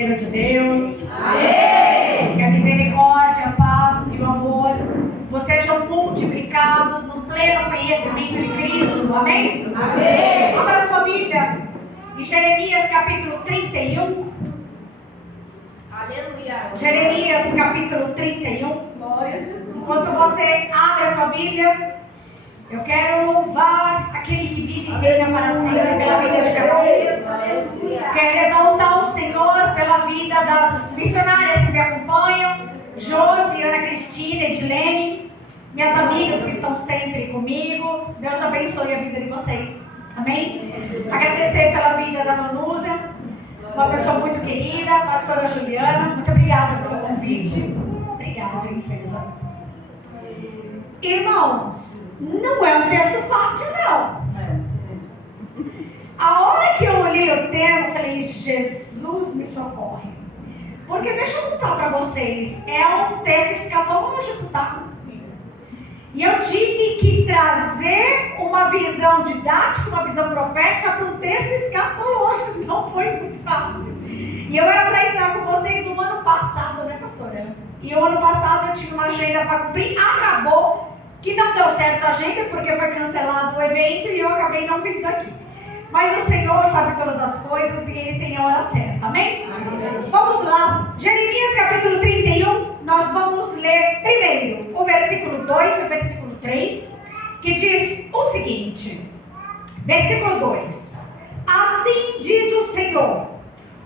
Cordeiro de Deus. Amém. Que a misericórdia, a paz e o amor vos sejam multiplicados no pleno conhecimento de Cristo. Amém? Amém. Abra sua Bíblia em Jeremias capítulo 31. Aleluia. Jeremias capítulo 31. Glória a Jesus. Enquanto você abre a sua Bíblia, eu quero louvar aquele que vive e reina para sempre pela vida de cada um. Aleluia. Quero exaltar o Senhor pela vida das missionárias que me acompanham, Josi, Ana Cristina, Edilene, minhas amigas que estão sempre comigo. Deus abençoe a vida de vocês. Amém? Agradecer pela vida da Vanusa, uma pessoa muito querida, a pastora Juliana. Muito obrigada pelo convite. Obrigada, princesa. Irmãos, não é um texto fácil, não. A hora que eu olhei o tema, eu falei, Jesus me socorre. Porque deixa eu contar para vocês, é um texto escatológico, tá? E eu tive que trazer uma visão didática, uma visão profética para um texto escatológico, que não foi muito fácil. E eu era para estar com vocês no ano passado, né, pastora? E o ano passado eu tinha uma agenda para cumprir, acabou que não deu certo a agenda, porque foi cancelado o evento e eu acabei não vindo aqui. Mas o Senhor sabe todas as coisas e Ele tem a hora certa, amém? Amém. Vamos lá, Jeremias capítulo 31, nós vamos ler primeiro o versículo 2 e o versículo 3, que diz o seguinte, versículo 2, assim diz o Senhor,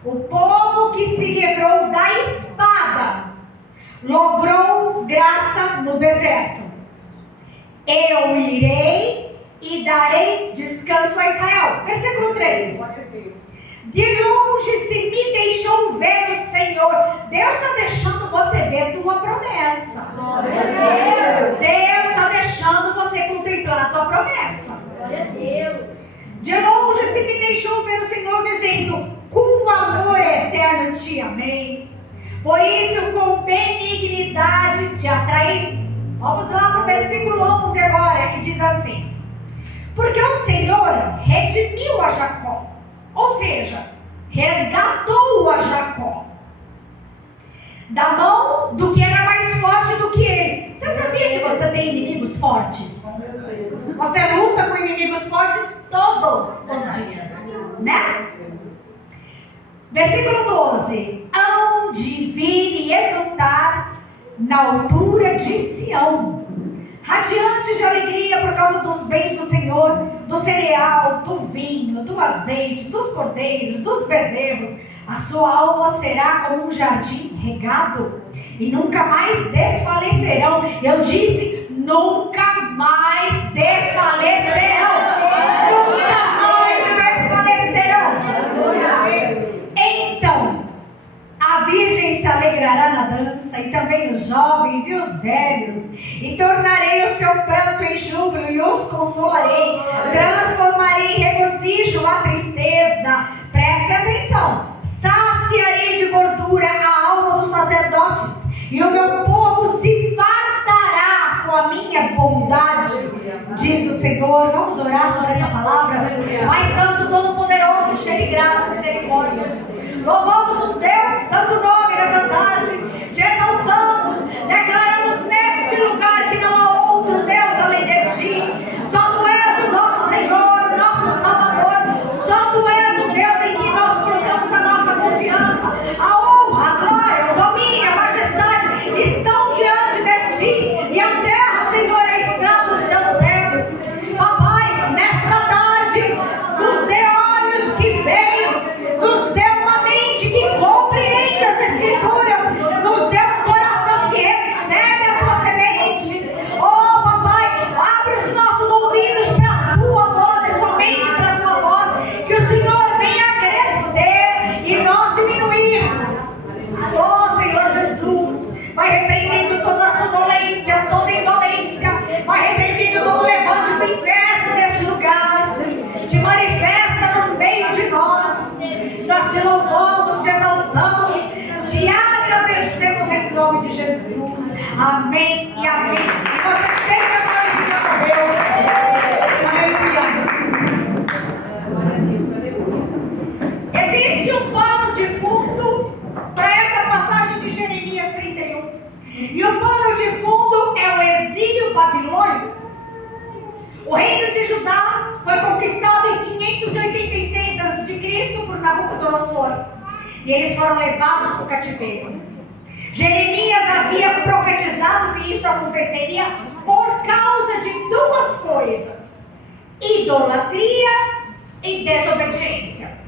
o povo que se livrou da espada, logrou graça no deserto, eu irei e darei descanso a Israel. Versículo 3. De longe se me deixou ver o Senhor. Deus está deixando você ver tua promessa. Deus está deixando você contemplar a tua promessa. De longe se me deixou ver o Senhor, dizendo, com amor eterno te amei. Por isso com benignidade te atraí. Vamos lá para o versículo 11 agora, que diz assim. Porque o Senhor redimiu a Jacó, ou seja, resgatou a Jacó da mão do que era mais forte do que ele. Você sabia que você tem inimigos fortes? Você luta com inimigos fortes todos os dias, né? Versículo 12. Hão de vir e exultar na altura de Sião, radiante de alegria por causa dos bens do Senhor, do cereal, do vinho, do azeite, dos cordeiros, dos bezerros. A sua alma será como um jardim regado e nunca mais desfalecerão. Eu disse, nunca mais desfalecerão. Nunca mais desfalecerão. Então, a virgem se alegrará na dança, e também os jovens e os velhos, e tornarei o seu pranto em júbilo e os consolarei, transformarei em regozijo a tristeza. Preste atenção, saciarei de gordura a alma dos sacerdotes, e o meu povo se fartará com a minha bondade, diz o Senhor. Vamos orar sobre essa palavra? Pai Santo, Todo-Poderoso, cheio de graça e misericórdia, louvamos o Deus santo nome nessa tarde, te exaltamos, declaramos neste lugar que não há outro Deus além de ti. Só tu és o nosso Senhor, nosso Salvador. Só tu és o Deus em que nós colocamos a nossa confiança. A honra, a glória, o domínio, a majestade estão diante de ti, e a terra, Senhor, é estrada dos teus pés. Papai, nesta tarde, nos dê olhos que veem, nos dê uma mente que compreende as de Judá foi conquistado em 586 a.C. por Nabucodonosor. E eles foram levados para o cativeiro. Jeremias havia profetizado que isso aconteceria por causa de duas coisas: idolatria e desobediência.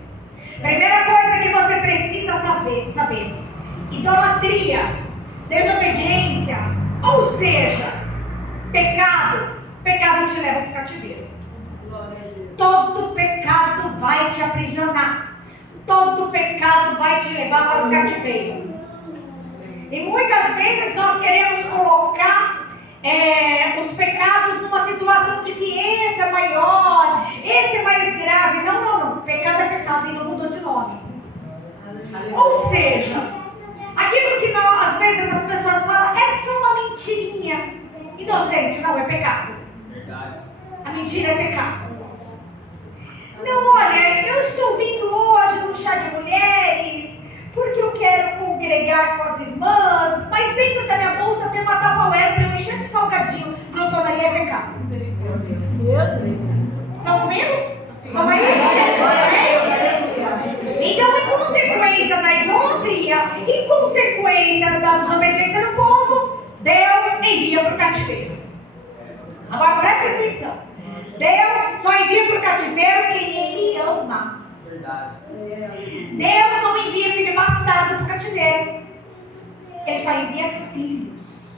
Primeira coisa que você precisa saber: idolatria, desobediência, ou seja, pecado te leva para o cativeiro. Todo pecado vai te aprisionar. Todo pecado vai te levar para o cativeiro. E muitas vezes nós queremos colocar os pecados numa situação de que esse é maior, esse é mais grave. Não. Pecado é pecado e não mudou de nome. Ou seja, aquilo que às vezes as pessoas falam é só uma mentirinha inocente. Não, é pecado. A mentira é pecado. Não, olha, eu estou vindo hoje num chá de mulheres porque eu quero congregar com as irmãs, mas dentro da minha bolsa tem uma Tupperware para eu encher de salgadinho. Glutonaria é pecado. Estão comigo? Vamos aí? Então, em consequência da idolatria, em consequência da desobediência do povo, Deus envia para o cativeiro. Agora preste atenção. Deus só envia para o cativeiro quem Ele ama. Deus não envia filho bastardo para o cativeiro. Ele só envia filhos.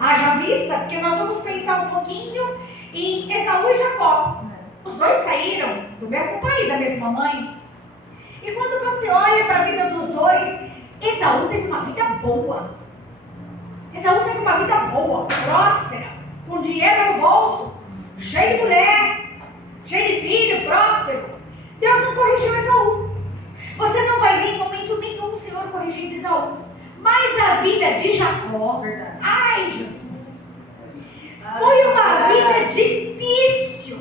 Haja vista, porque nós vamos pensar um pouquinho em Esaú e Jacó. Os dois saíram do mesmo pai, da mesma mãe. E quando você olha para a vida dos dois, Esaú teve uma vida boa. Esaú teve uma vida boa, próspera, com dinheiro no bolso, cheio de mulher, cheio de filho, próspero. Deus não corrigiu Esaú. Você não vai ver em momento nenhum o Senhor corrigindo Esaú. Mas a vida de Jacó, ai Jesus, foi uma vida difícil.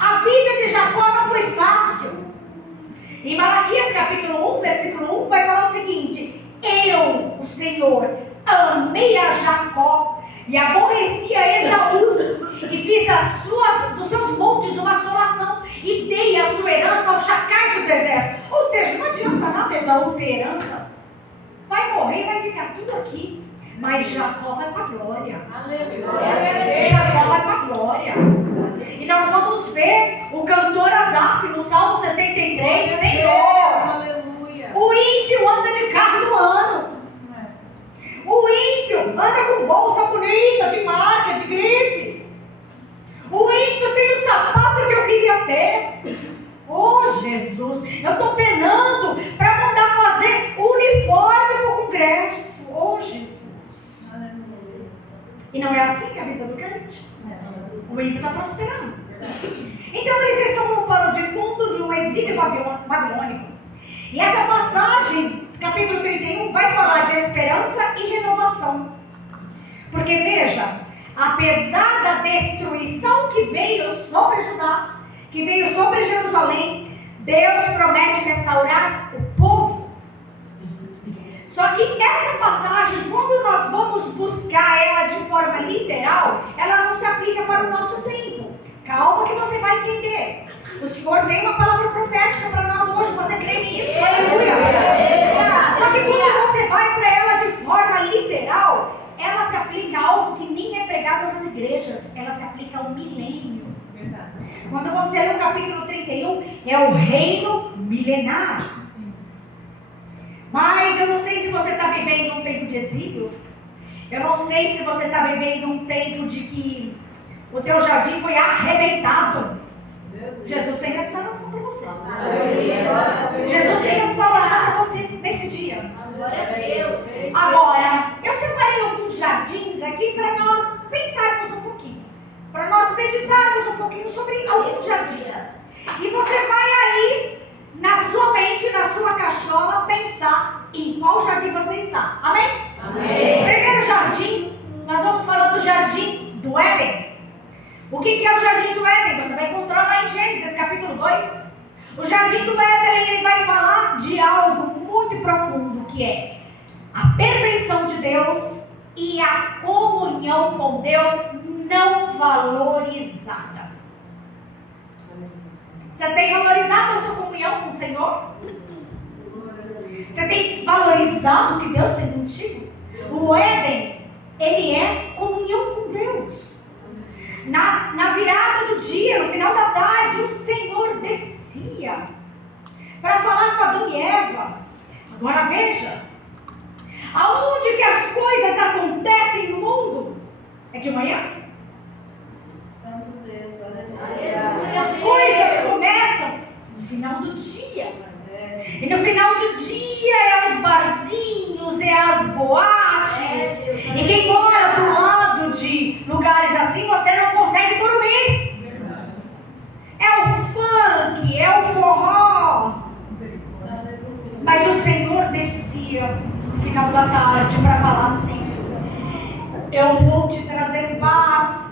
A vida de Jacó não foi fácil. Em Malaquias capítulo 1, versículo 1, vai falar o seguinte: eu, o Senhor, amei a Jacó e aborreci a Esaú, e fiz dos seus montes uma assolação, e dei a sua herança aos chacais do deserto. Ou seja, não adianta nada Esaú ter herança. Vai morrer, vai ficar tudo aqui. Mas Jacó vai para a glória. Jacó vai para a glória. E nós vamos ver o cantor Asaf no Salmo 73. Senhor, o ímpio anda de carro do ano. O ímpio anda com bolsa bonita, de marca, de grife. O ímpio tem o sapato que eu queria ter. Oh Jesus, eu estou penando para mandar fazer uniforme para o congresso. Oh Jesus. E não é assim a vida do crente. O ímpio está prosperando. Então eles estão no pano de fundo de um exílio babilônico. E essa passagem, capítulo 31, vai falar de esperança e renovação. Porque veja, apesar da destruição que veio sobre Judá, que veio sobre Jerusalém, Deus promete restaurar o povo. Só que essa passagem, quando nós vamos buscar ela de forma literal, ela não se aplica para o nosso tempo. Calma que você vai entender. O Senhor tem uma palavra profética para nós hoje. Você crê nisso? Aleluia! Só que quando você vai para ela de forma literal, ela se aplica a algo que nem é pregado nas igrejas. Ela se aplica ao milênio. Quando você lê o capítulo 31, é o reino milenar. Mas eu não sei se você está vivendo um tempo de exílio. Eu não sei se você está vivendo um tempo de que o teu jardim foi arrebentado. Jesus tem restauração para você. Jesus tem restauração para você nesse dia. Agora, eu separei alguns jardins aqui para nós pensarmos um pouquinho. Para nós meditarmos um pouquinho sobre alguns jardins. E você vai aí, na sua mente, na sua cachola, pensar em qual jardim você está. Amém? Amém. Primeiro jardim, nós vamos falar do jardim do Éden. O que é o jardim do Éden? Você vai encontrar lá em Gênesis capítulo 2. O jardim do Éden, ele vai falar de algo muito profundo, que é a perfeição de Deus e a comunhão com Deus não valorizada. Você tem valorizado a sua comunhão com o Senhor? Você tem valorizado o que Deus tem contigo? O Éden, ele é comunhão com Deus. Na virada do dia, no final da tarde, o Senhor descia para falar com Adão e Eva. Agora veja, aonde que as coisas acontecem no mundo? É de manhã? Santo Deus, E as coisas começam no final do dia. E no final do dia é os barzinhos, é as boates. E quem mora do lado de lugares assim, você não consegue dormir. É o funk, é o forró. Mas o Senhor descia no final da tarde para falar assim: eu vou te trazer paz.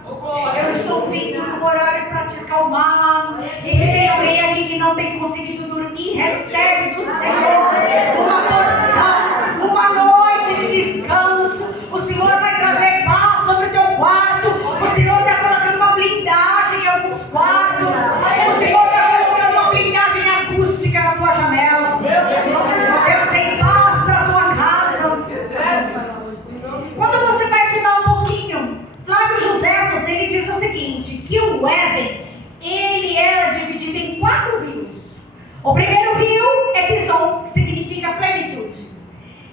Eu estou vindo no horário para te acalmar. E se tem alguém aqui que não tem conseguido dormir, recebe do Senhor uma porção, uma noite de descanso. O Senhor vai trazer paz sobre o teu quarto. O Senhor está colocando uma blindagem em alguns quartos. O Senhor está colocando uma blindagem acústica na tua janela. Deus tem paz para a tua casa. Quando você vai estudar um pouquinho, Flávio Joséfos, ele diz o seguinte, que o Éden, ele era dividido em 4 rios. O primeiro rio é Pison, que significa plenitude.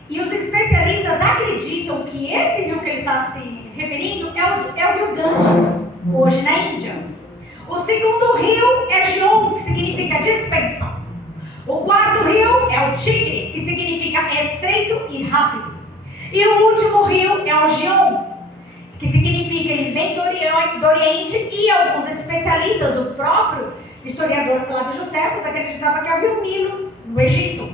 E os especialistas acreditam que esse rio que ele está se referindo é o rio Ganges, hoje na Índia. O segundo rio é Gion, que significa dispersão. O quarto rio é o Tigre, que significa estreito e rápido. E o último rio é o Gion, que significa ele vem do Oriente, e alguns especialistas, o próprio historiador Flávio Joséfos, acreditava que havia o Nilo no Egito.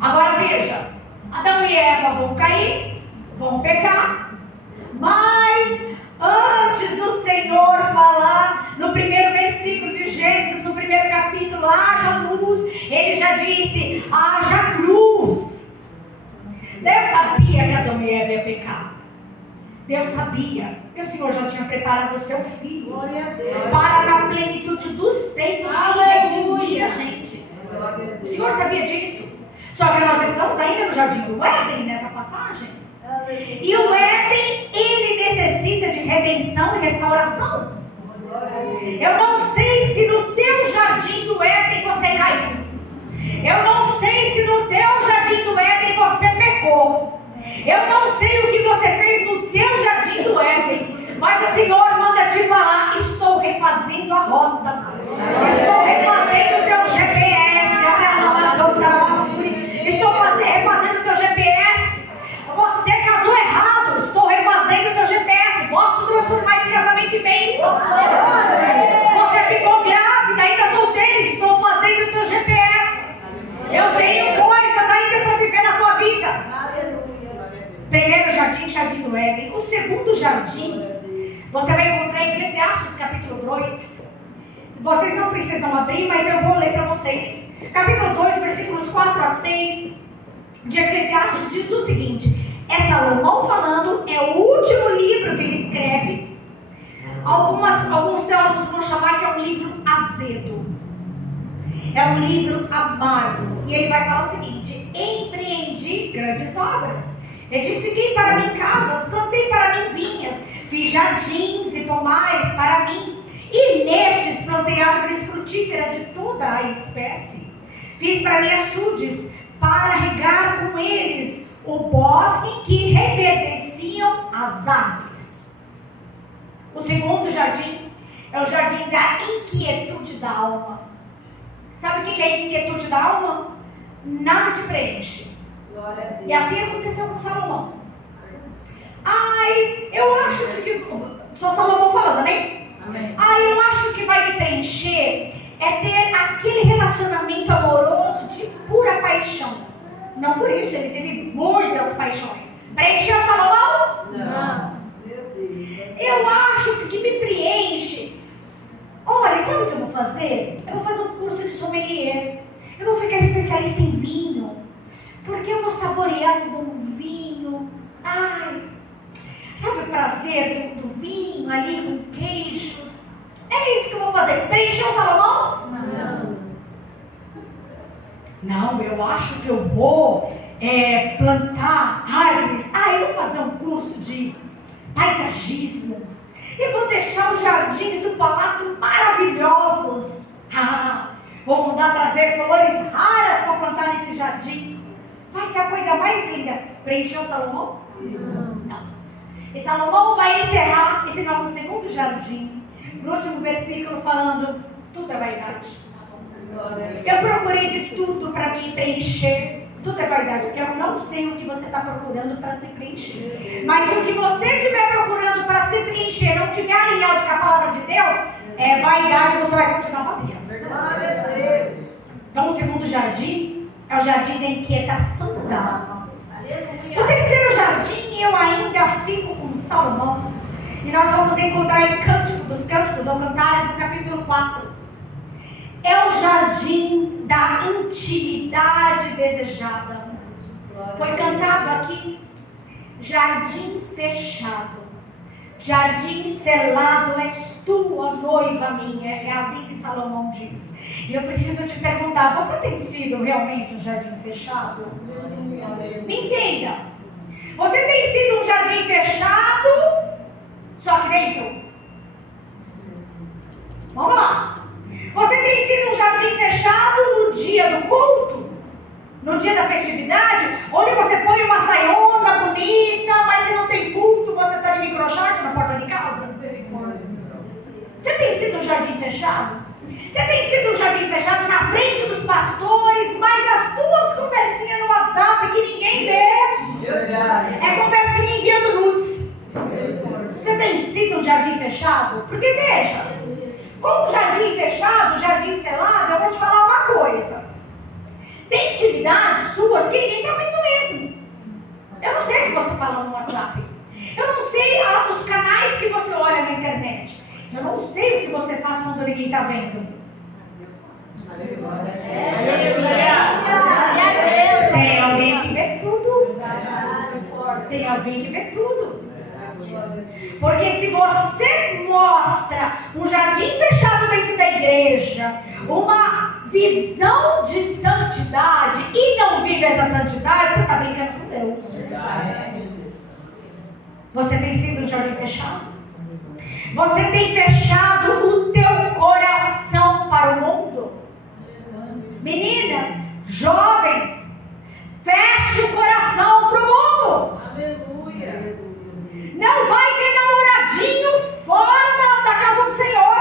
Agora veja, Adão e Eva vão cair, vão pecar, mas antes do Senhor falar, no primeiro versículo de Gênesis, no primeiro capítulo, haja luz, ele já disse, haja cruz. Deus sabia que Adão e Eva iam pecar. Deus sabia. E o Senhor já tinha preparado o seu filho para na plenitude dos tempos redimir a gente. O Senhor sabia disso. Só que nós estamos ainda no jardim do Éden, nessa passagem. E o Éden, ele necessita de redenção e restauração. Eu não sei se no teu jardim do Éden você caiu. Eu não sei se no teu jardim do Éden você pecou. Eu não sei o que você fez no teu jardim do Éden, mas o Senhor manda te falar: estou refazendo a rota, estou refazendo o teu GPS, estou refazendo o teu GPS. Você casou errado, estou refazendo o teu GPS. Posso transformar esse casamento em bênção. Você ficou grávida, ainda solteira, estou fazendo o teu GPS. Eu tenho coisas ainda para viver na tua vida. Primeiro jardim, jardim do Éden. O segundo jardim, você vai encontrar em Eclesiastes capítulo 2. Vocês não precisam abrir, mas eu vou ler para vocês. Capítulo 2, versículos 4 a 6 de Eclesiastes diz o seguinte: é Salomão falando, é o último livro que ele escreve. Alguns teólogos vão chamar que é um livro azedo. É um livro amargo. E ele vai falar o seguinte: empreendi grandes obras. Edifiquei para mim casas, plantei para mim vinhas, fiz jardins e pomares para mim, e nestes plantei árvores frutíferas de toda a espécie. Fiz para mim açudes, para regar com eles o bosque em que reverdeciam as árvores. O segundo jardim é o jardim da inquietude da alma. Sabe o que é a inquietude da alma? Nada te preenche. E assim aconteceu com Salomão. Ai, eu acho que... Só Salomão falando, né? Amém. Ai, eu acho que vai me preencher é ter aquele relacionamento amoroso de pura paixão. Não por isso, ele teve muitas paixões. Preencheu Salomão? Não. Eu acho que o que me preenche... Olha, sabe o que eu vou fazer? Eu vou fazer um curso de sommelier. Eu vou ficar especialista em vinho. Porque eu vou saborear um bom vinho. Ai, sabe, prazer do vinho ali com queijos. É isso que eu vou fazer. Preencheu Salomão? Não, eu acho que eu vou plantar árvores. Eu vou fazer um curso de paisagismo. E vou deixar os jardins do palácio maravilhosos. Vou mandar trazer flores raras para plantar nesse jardim. Vai ser a coisa mais linda. Preencheu Salomão? Não. E Salomão vai encerrar esse nosso segundo jardim no último versículo falando: tudo é vaidade. Eu procurei de tudo para me preencher. Tudo é vaidade, porque eu não sei o que você está procurando para se preencher. Mas se o que você estiver procurando para se preencher não estiver alinhado com a palavra de Deus, é vaidade, você vai continuar vazia. Então o segundo jardim é o jardim da inquietação da alma. O terceiro jardim, eu ainda fico com Salomão. E nós vamos encontrar em Cântico dos Cânticos, ou Cantares, no capítulo 4. É o jardim da intimidade desejada. Foi cantado aqui: jardim fechado, jardim selado, és tu, ó noiva minha. É assim que Salomão diz. E eu preciso te perguntar: você tem sido realmente um jardim fechado? Me entenda. Você tem sido um jardim fechado, só que dentro? Vamos lá. Você tem sido um jardim fechado no dia do culto? No dia da festividade? Onde você põe uma saiona bonita, mas se não tem culto, você está de microshort na porta de casa? Você tem sido um jardim fechado? Você tem sido um jardim fechado na frente dos pastores, mas as tuas conversinhas no WhatsApp que ninguém vê? É conversinha enviando nudes. Você tem sido um jardim fechado? Porque veja, com o jardim fechado, o jardim selado, eu vou te falar uma coisa. Tem intimidades suas que ninguém está vendo mesmo. Eu não sei o que você fala no WhatsApp. Eu não sei os canais que você olha na internet. Eu não sei o que você faz quando ninguém está vendo. Tem alguém que vê tudo. Tem alguém que vê tudo. Porque se você mostra um jardim fechado dentro da igreja, uma visão de santidade e não vive essa santidade, você está brincando com Deus. Você tem sido um jardim fechado? Você tem fechado o teu coração para o mundo? Meninas, jovens, feche o coração para o mundo. Aleluia. Não vai ter namoradinho fora da casa do Senhor.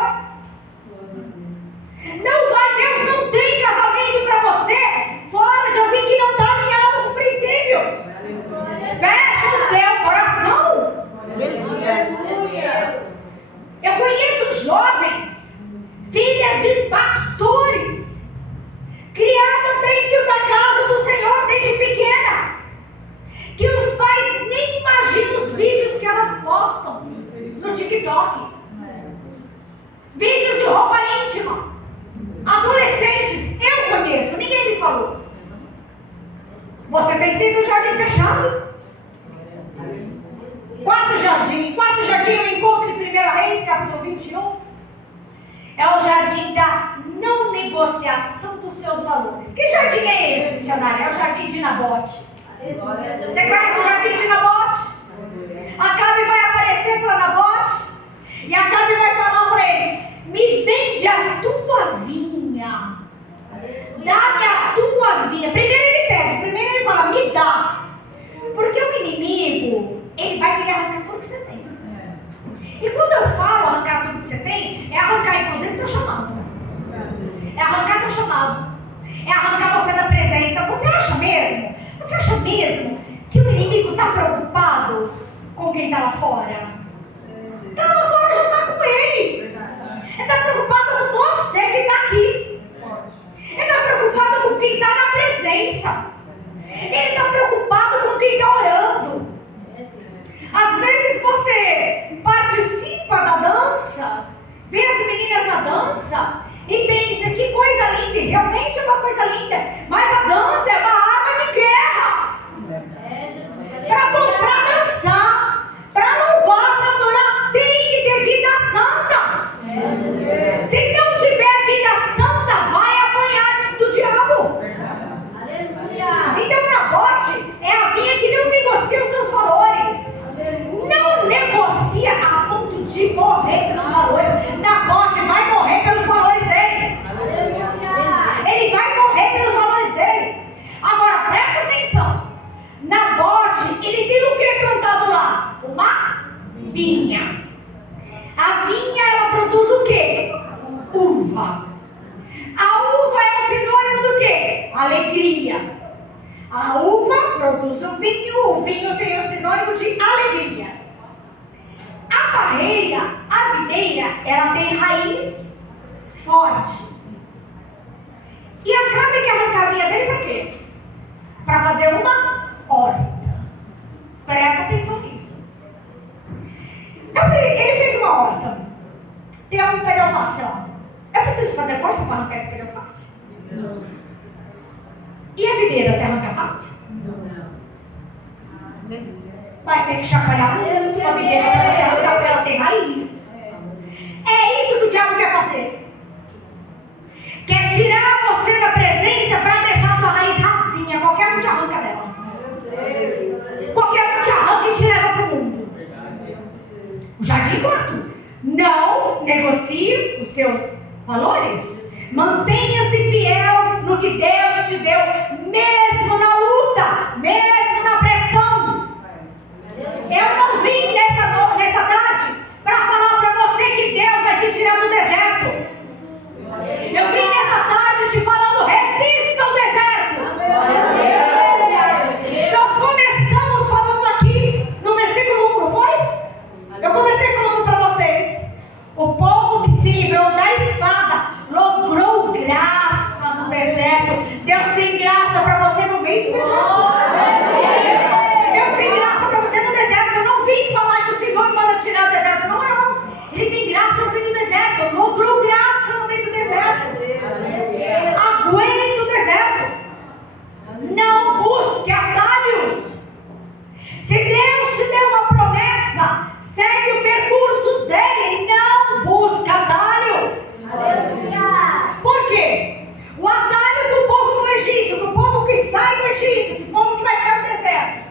Deus não tem casamento para você fora de alguém que não está alinhado com princípios. Fecha o teu coração. Eu conheço jovens, filhas de pastores, criadas dentro da casa do Senhor desde pequena, que os pais nem imaginam os vídeos que elas postam no TikTok. Vídeos de roupa íntima. Adolescentes, eu conheço, ninguém me falou. Você tem sido um jardim fechado? Quarto jardim eu encontro em 1 Reis, capítulo 21. É o jardim da não negociação dos seus valores. Que jardim é esse, missionário? É o jardim de Nabote. Você conhece o jardim de Nabote? Acabe vai aparecer para Nabote e Acabe vai falar para ele: me vende a tua vinha, dá-me a tua vinha. Primeiro ele pede, primeiro ele fala: me dá. Porque o inimigo, ele vai querer arrancar tudo que você tem. E quando eu falo arrancar tudo que você tem, é arrancar inclusive teu chamado. É arrancar teu chamado. É arrancar você da presença. Você acha mesmo? Você acha mesmo que o inimigo está preocupado com quem está lá fora? Está lá fora, já está com ele. Ele está preocupado com você que está aqui. Ele está preocupado com quem está na presença. Ele está preocupado com quem está orando. Às vezes você participa da dança, vê as meninas na dança e pensa: que coisa linda. E realmente é uma coisa linda. Mas a dança é uma arma de guerra. Para dançar, para louvar A uva produz o vinho tem o sinônimo de alegria. A parreira, a videira, ela tem raiz forte. E Acabe que arrancar a vinha dele para quê? Para fazer uma horta. Presta atenção nisso. Então, ele fez uma horta. Tem um pé de alface lá. Eu preciso fazer força para arrancar esse pé de alface? Não. E a videira, você arranca fácil? Não. Vai ter que chacoalhar muito a videira para você arrancar, porque ela tem raiz. É isso que o diabo quer fazer. Quer tirar você da presença para deixar a tua raiz rasinha. Qualquer um te arranca dela. Qualquer um te arranca e te leva para o mundo. O jardim quarto. Não negocie os seus valores. Mantenha-se fiel no que Deus te deu, mesmo na luta, mesmo na pressão. Eu não vim nessa tarde para falar para você que Deus vai te tirar do deserto. Eu vim nessa tarde te falando, resista ao deserto. Nós começamos falando aqui no versículo 1, não foi? Eu comecei falando para vocês. O povo que se livrou da espada logrou graça no deserto. Deus tem graça para você no meio do deserto. Deus tem graça para você no deserto. Eu não vim falar que o Senhor manda tirar o deserto. Não. Ele tem graça no meio do deserto. Logrou graça no meio do deserto. Aguente o deserto. Não busque atalhos. Se Deus te deu uma promessa, segue o percurso dele. Não busca atalho. Por quê? O atalho do povo no Egito, do povo que sai do Egito, do povo que vai ficar no deserto.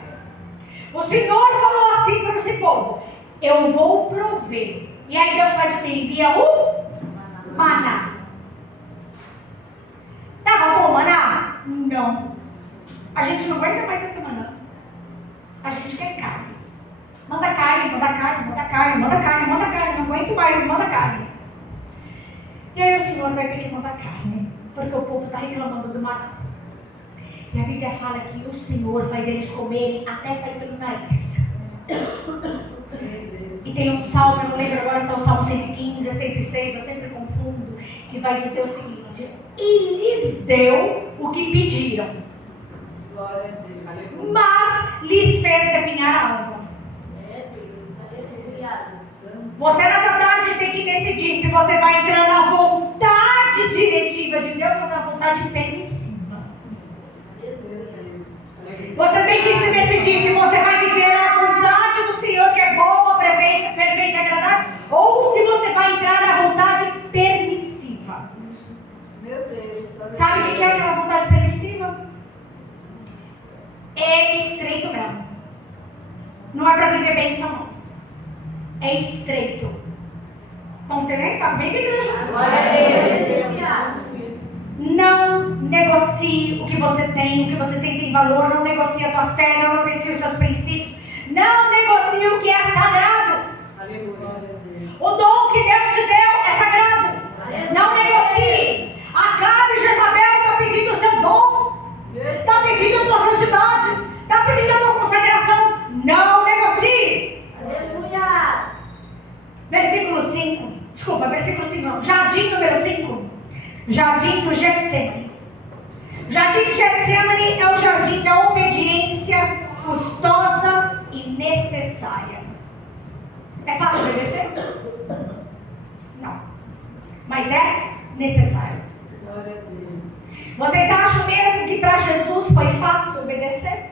O Senhor falou assim para esse povo: eu vou prover. E aí Deus faz o que? Envia o maná. Tava bom o maná? Não. A gente não aguenta mais essa maná. A gente quer carne. Manda carne, manda carne, manda carne, manda carne, manda carne. Não aguento mais, manda carne. E aí o Senhor vai ter que mandar carne, porque o povo está reclamando do maná. E a Bíblia fala que o Senhor faz eles comerem até sair pelo nariz. E tem um salmo, eu não lembro agora se é o Salmo 115, 106, eu sempre confundo, que vai dizer o seguinte: e lhes deu o que pediram, mas lhes fez definhar a alma. Você nessa tarde tem que decidir se você vai entrar na vontade diretiva de Deus ou na vontade permissiva. Você tem que se decidir se você vai viver a vontade do Senhor, que é boa, perfeita e agradável, ou se você vai entrar na vontade permissiva. Meu Deus. Sabe o que é aquela vontade permissiva? É estreito mesmo. Não é para viver bênção, não. É estreito. Estão entendendo? Está bem igreja. Não negocie o que você tem valor. Não negocie a tua fé, não negocie os seus princípios. Não negocie o que é sagrado. O dom que Deus te deu é sagrado. Não negocie. Acabe, Jezabel está pedindo o seu dom. Está pedindo a tua santidade. Está pedindo a tua consagração. Não negocie. Versículo 5 não. Jardim número 5. Jardim do Getsemane. Jardim do Getsemane é o jardim da obediência custosa e necessária. É fácil obedecer? Não. Mas é necessário. Vocês acham mesmo que para Jesus foi fácil obedecer?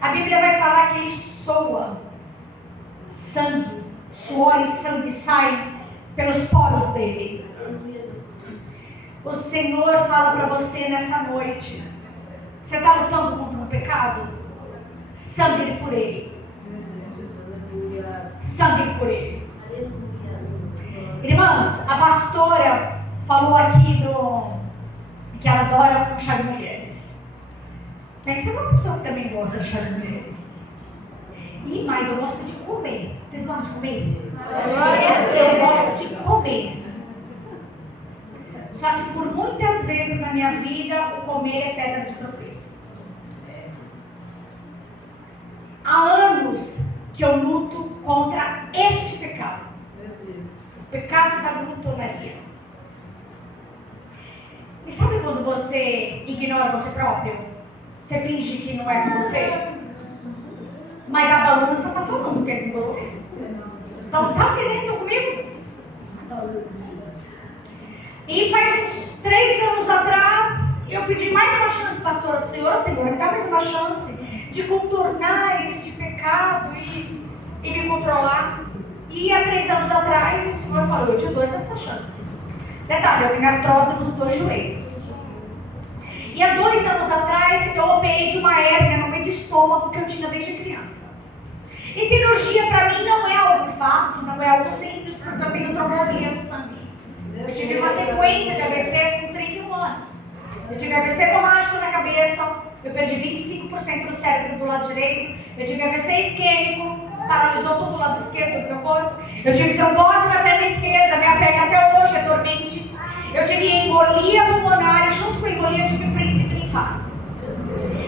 A Bíblia vai falar que ele soa sangue, suor e sangue sai pelos poros dele. O Senhor fala para você nessa noite: você está lutando contra o pecado? Sangue por ele. Sangue por ele. Irmãs, a pastora falou aqui que ela adora chá de mulheres. Bem, você é uma pessoa que também gosta de chá de mulheres. E mais, eu gosto de comer. Vocês gostam de comer? Eu gosto de comer. Só que por muitas vezes na minha vida, o comer é pedra de tropeço. que eu luto contra este pecado. O pecado da glutonaria. E sabe quando você ignora você próprio? Você finge que não é com você? Mas a balança está falando que é com você. Então, tá entendendo comigo? E faz uns 3 anos atrás, eu pedi mais uma chance, pastora, para o Senhor. Senhor, me dá mais uma chance de contornar este pecado e me controlar. E há 3 anos atrás, o Senhor falou, eu te dou essa chance. Detalhe, eu tenho artrose nos 2 joelhos. E há 2 anos atrás, eu operei de uma hérnia no meio do estômago que eu tinha desde criança. E cirurgia para mim não é algo fácil, não é algo simples, porque eu tenho trombofilia no sangue. Eu tive uma sequência de AVCs com 31 anos. Eu tive AVC hemorrágico na cabeça, eu perdi 25% do cérebro do lado direito, eu tive AVC isquêmico, paralisou todo o lado esquerdo do meu corpo, eu tive trombose na perna esquerda, minha perna até hoje é dormente, eu tive embolia pulmonar e junto com a embolia eu tive princípio linfático.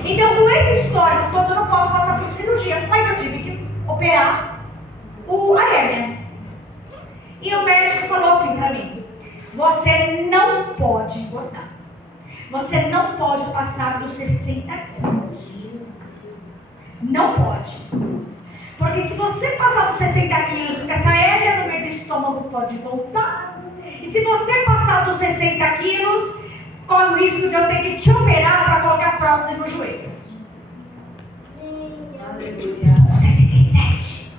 Então, com esse histórico todo, eu não posso passar por cirurgia, mas eu tive que operar a hérnia. E o médico falou assim para mim, você não pode engordar. Você não pode passar dos 60 quilos. Não pode. Porque se você passar dos 60 quilos, essa hérnia no meio do estômago pode voltar. E se você passar dos 60 quilos, corre o risco de eu ter que te operar para colocar prótese nos joelhos. Estou com 67.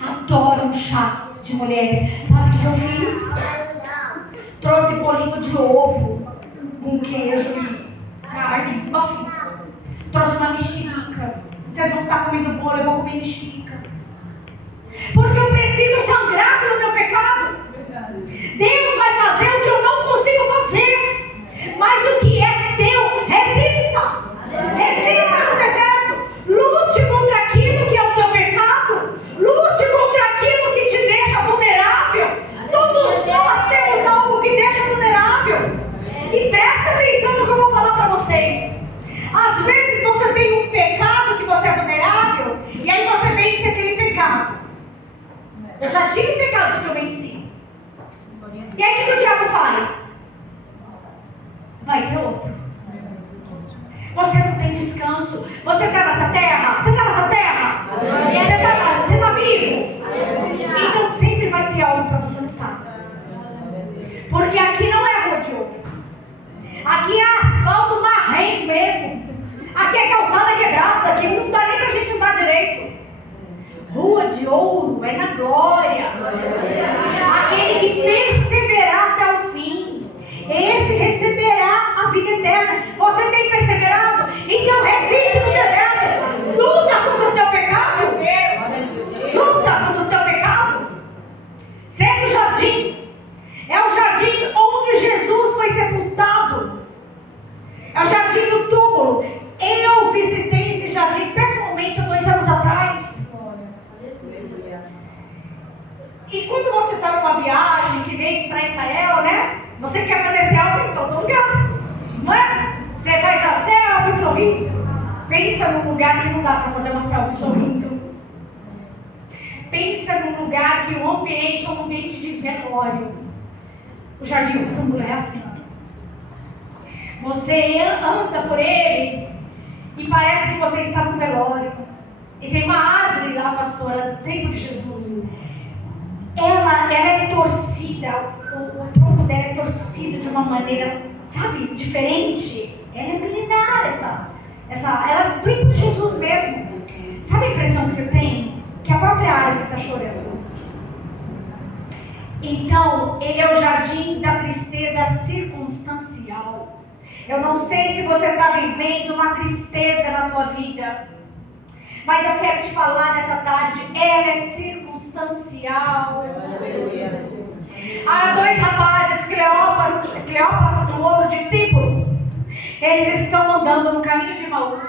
Adoro um chá de mulheres. Sabe o que eu fiz? Trouxe bolinho de ovo com queijo e carne. Enfim, trouxe uma mexerica. Vocês vão estar comendo bolo, eu vou comer mexerica. Porque eu preciso sangrar pelo meu pecado. Deus vai fazer o que eu não consigo fazer. Mas o que é teu, resista. Resista no deserto. Lute contra aquilo que é o teu pecado. Lute contra aquilo que te deixa vulnerável. Todos nós temos algo que deixa vulnerável. E presta atenção no que eu vou falar para vocês. Às vezes você tem um pecado que você é vulnerável, e aí você vence aquele pecado. Eu já tive pecados que eu venci. E aí o que o diabo faz? Vai ter outro. Você não tem descanso. Você está nessa terra? Você está nessa terra? Você está vivo? Então sempre vai ter algo para você lutar. Porque aqui não é rua de ouro. Aqui é asfalto marrento mesmo. Aqui é calçada quebrada. Aqui não dá nem pra gente andar direito. Rua de ouro é na glória. Aquele que perseverar até o fim, esse receberá a vida eterna. Você tem perseverado? Então resiste no deserto. Luta contra o teu pecado. Luta contra o teu pecado. Sexto jardim. É o jardim onde Jesus foi sepultado. É o jardim do túmulo. Eu visitei esse jardim pessoalmente há 2 anos atrás. E quando você está numa viagem que vem para Israel, né? Você quer fazer selfie em todo lugar, não é? Você faz a selfie sorrindo. Pensa num lugar que não dá para fazer uma selfie sorrindo. Pensa num lugar que o ambiente é um ambiente de velório. O jardim do túmulo é assim. Você anda por ele e parece que você está no velório. E tem uma árvore lá, pastora, do tempo de Jesus. Ela é torcida, o tronco dela é torcido de uma maneira, sabe, diferente. Ela é milenar, ela é do tempo de Jesus mesmo. Sabe a impressão que você tem? Que a própria árvore está chorando. Então, ele é o jardim da tristeza circunstancial. Eu não sei se você está vivendo uma tristeza na tua vida, mas eu quero te falar nessa tarde, ela é circunstancial. Há 2 rapazes, Cleopas e um outro discípulo, eles estão andando no caminho de Emaús.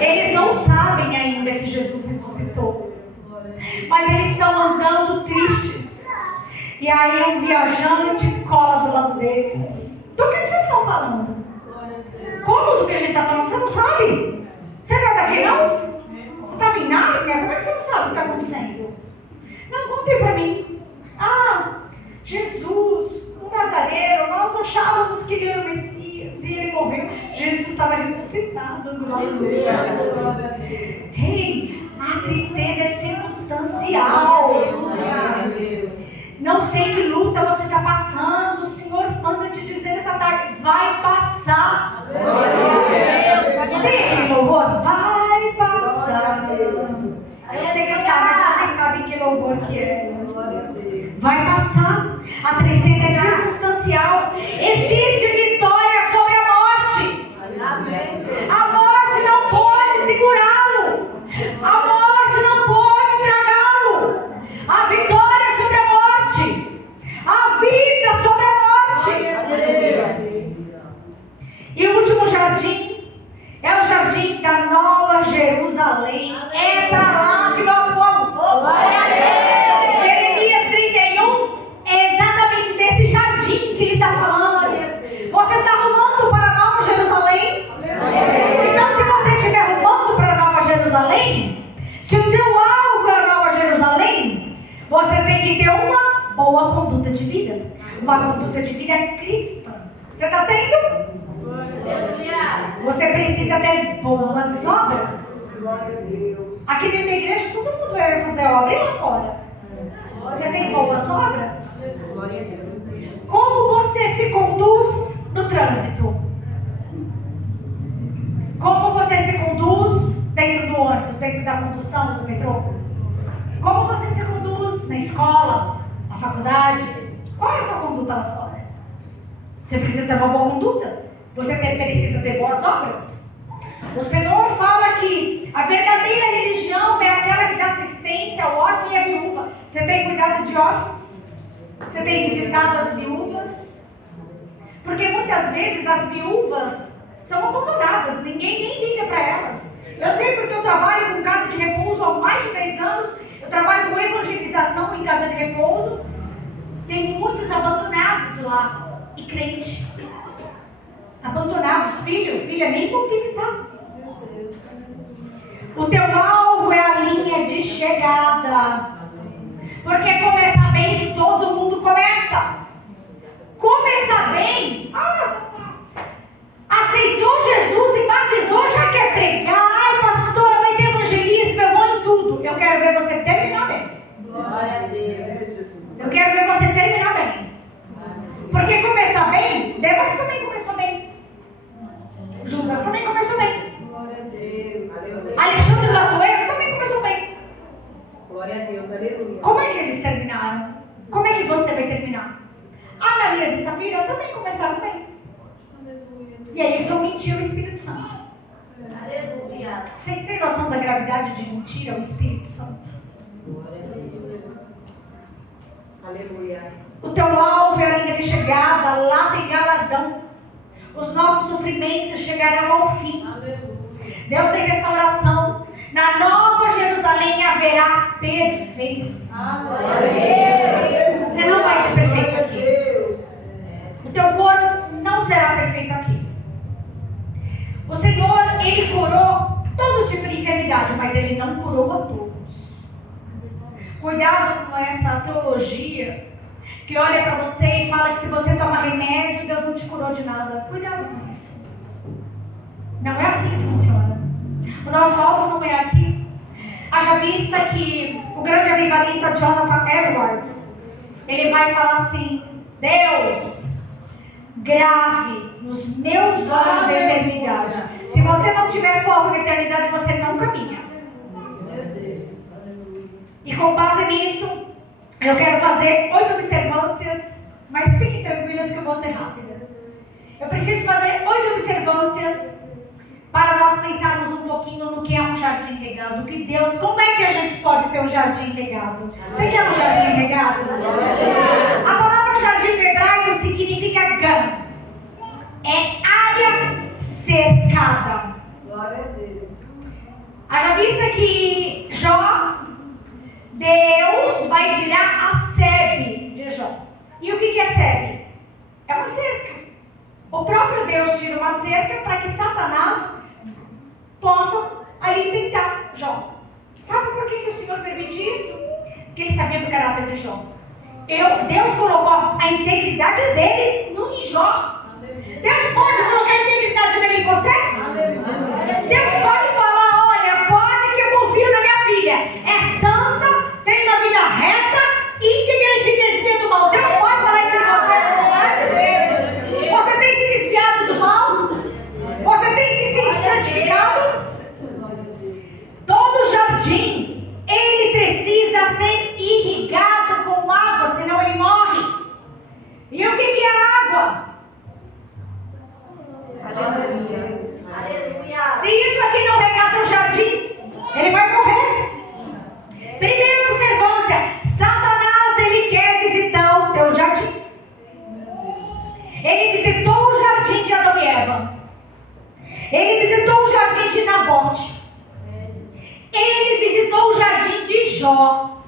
Eles não sabem ainda que Jesus ressuscitou, mas eles estão andando tristes. E aí um viajante cola do lado deles. Do que vocês estão falando? Como do que a gente está falando? Você não sabe? Você não é daqui não? que está acontecendo? Não, contem para mim. Jesus, o Nazareno, nós achávamos que ele era o Messias e ele morreu. Jesus estava ressuscitado. Ei, a tristeza é circunstancial. Não sei que luta você está passando. O Senhor manda te dizer essa tarde: vai passar. Tem aquele louvor? Vai passar. Eu sei cantar, mas vocês sabem que louvor que é. Vai passar. A tristeza é circunstancial. Existe vitória sobre a morte. A morte não pode segurá-lo. A morte não pode tragá-lo. A vitória sobre a morte. A vida sobre a morte. E o último jardim é o jardim da Nova Jerusalém. É para lá que nós fomos. Jeremias 31 é exatamente desse jardim que ele está falando. Você está rumando para a Nova Jerusalém? Então, se você estiver rumando para a Nova Jerusalém, se o teu alvo é a Nova Jerusalém, você tem que ter uma boa conduta de vida. Uma conduta de vida cristã. Você está tendo? Você precisa ter boas obras. Aqui dentro da igreja todo mundo vai fazer obra e lá fora. Você tem boas obras? Como você se conduz no trânsito? Como você se conduz dentro do ônibus, dentro da condução do metrô? Como você se conduz na escola, na faculdade? Qual é a sua conduta lá fora? Você precisa ter uma boa conduta? Você precisa ter boas obras? O Senhor fala que a verdadeira religião é aquela que dá assistência ao órfão e à viúva. Você tem cuidado de órfãos? Você tem visitado as viúvas? Porque muitas vezes as viúvas são abandonadas, ninguém nem liga para elas. Eu sei porque eu trabalho com casa de repouso há mais de 10 anos, eu trabalho com evangelização em casa de repouso. Tem muitos abandonados lá, e crente. Abandonados, filha, nem vão visitar. O teu alvo é a linha de chegada. Porque começar bem, todo mundo começa. Começar bem, aceitou Jesus e batizou, já quer pregar. Ai, pastora, vai ter evangelismo, eu vou em tudo. Eu quero ver você terminar bem. Glória a Deus. Eu quero ver você terminar bem. Porque começar bem, Demas também começou bem. Judas também começou bem. Glória a Deus. Alexandre Latoeiro também começou bem. Glória a Deus, aleluia. Como é que eles terminaram? Como é que você vai terminar? Ananias e Safira também começaram bem. E aí eles vão mentir o Espírito Santo. Aleluia. Vocês têm noção da gravidade de mentir ao Espírito Santo? Glória a Deus. Aleluia. O teu alvo é a linha de chegada, lá tem galardão. Os nossos sofrimentos chegarão ao fim. Deus tem restauração. Na Nova Jerusalém haverá perfeição. Você não vai ser perfeito aqui. O teu corpo não será perfeito aqui. O Senhor, Ele curou todo tipo de enfermidade, mas Ele não curou a todos. Cuidado com essa teologia que olha para você e fala que se você toma remédio, Deus não te curou de nada. Cuidado com isso. Não é assim que funciona. O nosso alvo não é aqui. Haja vista que o grande avivalista Jonathan Edwards, ele vai falar assim: Deus, grave nos meus olhos a eternidade. Se você não tiver foco na eternidade, você não caminha. E com base nisso, eu quero fazer 8 observâncias, mas fiquem tranquilas que eu vou ser rápida. Eu preciso fazer 8 observâncias para nós pensarmos um pouquinho no que é um jardim regado. Que Deus, como é que a gente pode ter um jardim regado? Você quer um jardim regado? A palavra jardim no hebraico significa gan. É área cercada. Glória a Deus. Haja vista que Jó, Deus vai tirar a sebe de Jó. E o que é sebe? É uma cerca. O próprio Deus tira uma cerca para que Satanás possa ali tentar Jó. Sabe por que o Senhor permite isso? Porque Ele sabia do caráter de Jó. Deus colocou a integridade dele no Jó. Deus pode colocar a integridade dele em você? Deus pode falar, olha, pode que eu confio na minha filha. É santa, tem uma vida reta, íntegra e se desvia do mal. Deus pode falar isso em você? Você tem se desviado do mal? Você tem se santificado? Todo jardim, ele precisa ser irrigado com água, senão ele morre. E o que é água? Aleluia. Se isso aqui não regar teu jardim, ele vai morrer. Primeira observância: Satanás, ele quer visitar o teu jardim. Ele visitou o jardim de Adão e Eva. Ele visitou o jardim de Nabote. Ele visitou o jardim de Jó.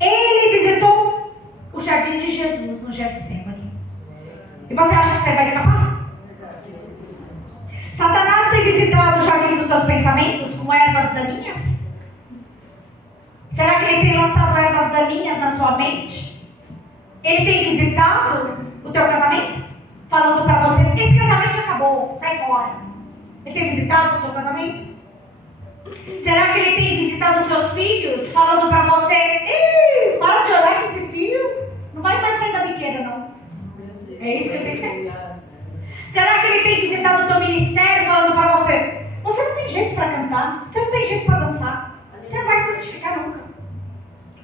Ele visitou o jardim de Jesus no Getsemane. E você acha que você vai escapar? Satanás tem visitado o jardim dos seus pensamentos com ervas daninhas? Será que ele tem lançado ervas daninhas na sua mente? Ele tem visitado o teu casamento? Falando para você, esse casamento acabou, sai fora. Ele tem visitado o teu casamento? Será que ele tem visitado os seus filhos? Falando para você, para de orar que esse filho não vai mais sair da biqueira não. É isso que ele tem feito. Será que ele tem visitado o teu ministério falando para você, você não tem jeito para cantar, você não tem jeito para dançar, você não vai frutificar nunca.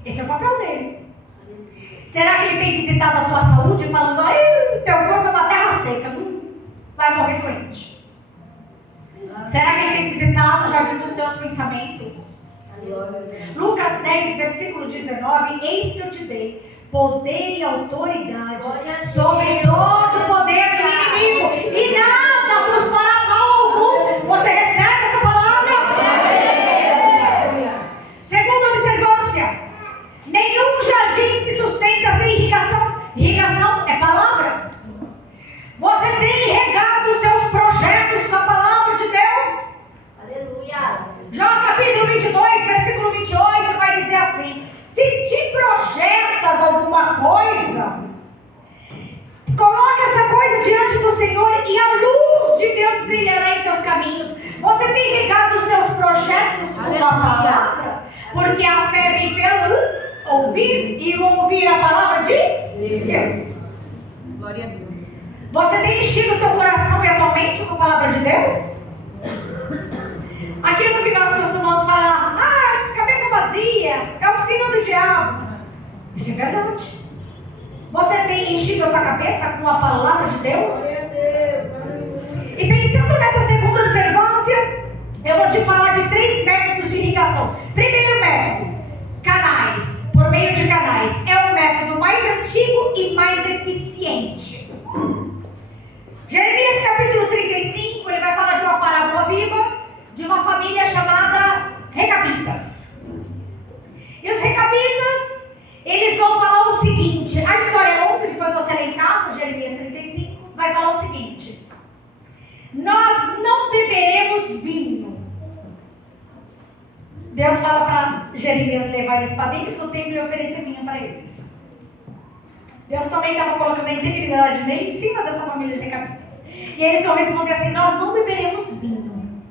Esse é o papel dele. Será que ele tem visitado a tua saúde falando, teu corpo é uma terra seca, vai morrer doente? Será que ele tem visitado o jardim dos teus pensamentos? Lucas 10, versículo 19, eis que eu te dei poder e autoridade sobre todo o poder do inimigo, e nada vos fará mal algum. Você recebe essa palavra? Segunda observância: nenhum jardim se sustenta sem irrigação. Irrigação é palavra. Você tem regado os seus projetos com a palavra de Deus? Aleluia. Jó capítulo 22, versículo 28 vai dizer assim: se te projetas alguma coisa, coloca essa coisa diante do Senhor e a luz de Deus brilhará em teus caminhos. Você tem regado os seus projetos com a palavra, porque a fé vem pelo ouvir e o ouvir a palavra de Deus. Glória a Deus. Você tem enchido o teu coração e a tua mente com a palavra de Deus? Aquilo que nós costumamos falar, cabeça vazia, é oficina do diabo. Isso é verdade. Você tem enchido a tua cabeça com a palavra de Deus? E pensando nessa segunda observância, eu vou te falar de 3 métodos de irrigação. Primeiro método, canais, por meio de canais. É o método mais antigo e mais eficiente. Jeremias capítulo 35, ele vai falar de uma parábola viva, de uma família chamada Recabitas. E os Recabitas, eles vão falar o seguinte, a história é longa, depois você lê em casa, Jeremias 35, vai falar o seguinte: nós não beberemos vinho. Deus fala para Jeremias levar eles para dentro do templo e oferecer vinho para eles. Deus também estava colocando a integridade dele em cima dessa família de Recabitas. E eles vão responder assim: nós não beberemos vinho.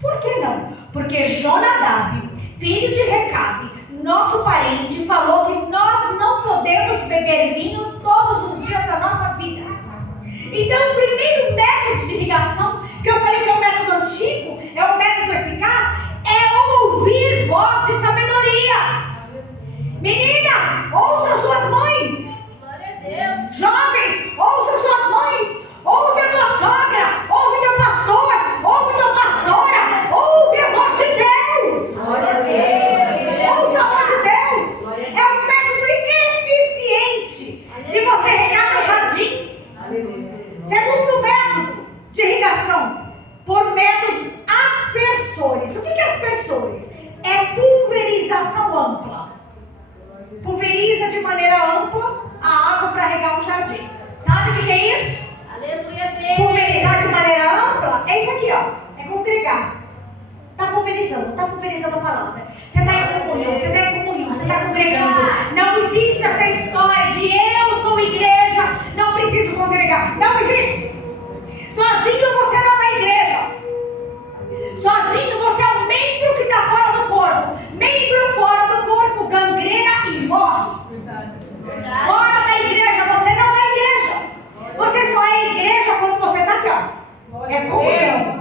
Por que não? Porque Jonadab, filho de Recabe, nosso parente, falou que nós não podemos beber vinho todos os dias da nossa vida. Então, o primeiro método de irrigação, que eu falei que é um método antigo, é um método eficaz, é ouvir voz de sabedoria. Meninas, ouçam suas mães. Jovens, ouçam suas mães. Ouve a tua sogra, ouve teu pastor, ouve tua pastora, ouve a voz de Deus. Glória a Deus. Ouve a voz de Deus. É um método eficiente de você regar no jardim. Segundo método de irrigação, por métodos aspersores. O que é aspersores? É pulverização ampla. Pulveriza de maneira ampla a água para regar um jardim. Sabe o que é isso? Aleluia, Deus. Pulverizar de maneira ampla é isso aqui, ó. É congregar. Está pulverizando a palavra. Você está comunhão, você está em comunhão, você está congregando. Não existe essa história de eu sou igreja, não preciso congregar. Não existe. Sozinho você não é igreja. Sozinho você é um membro que está fora do corpo. Membro fora do corpo, gangrena e morre. Fora da igreja, você não é igreja. Você só é igreja quando você está aqui, ó. É comunhão.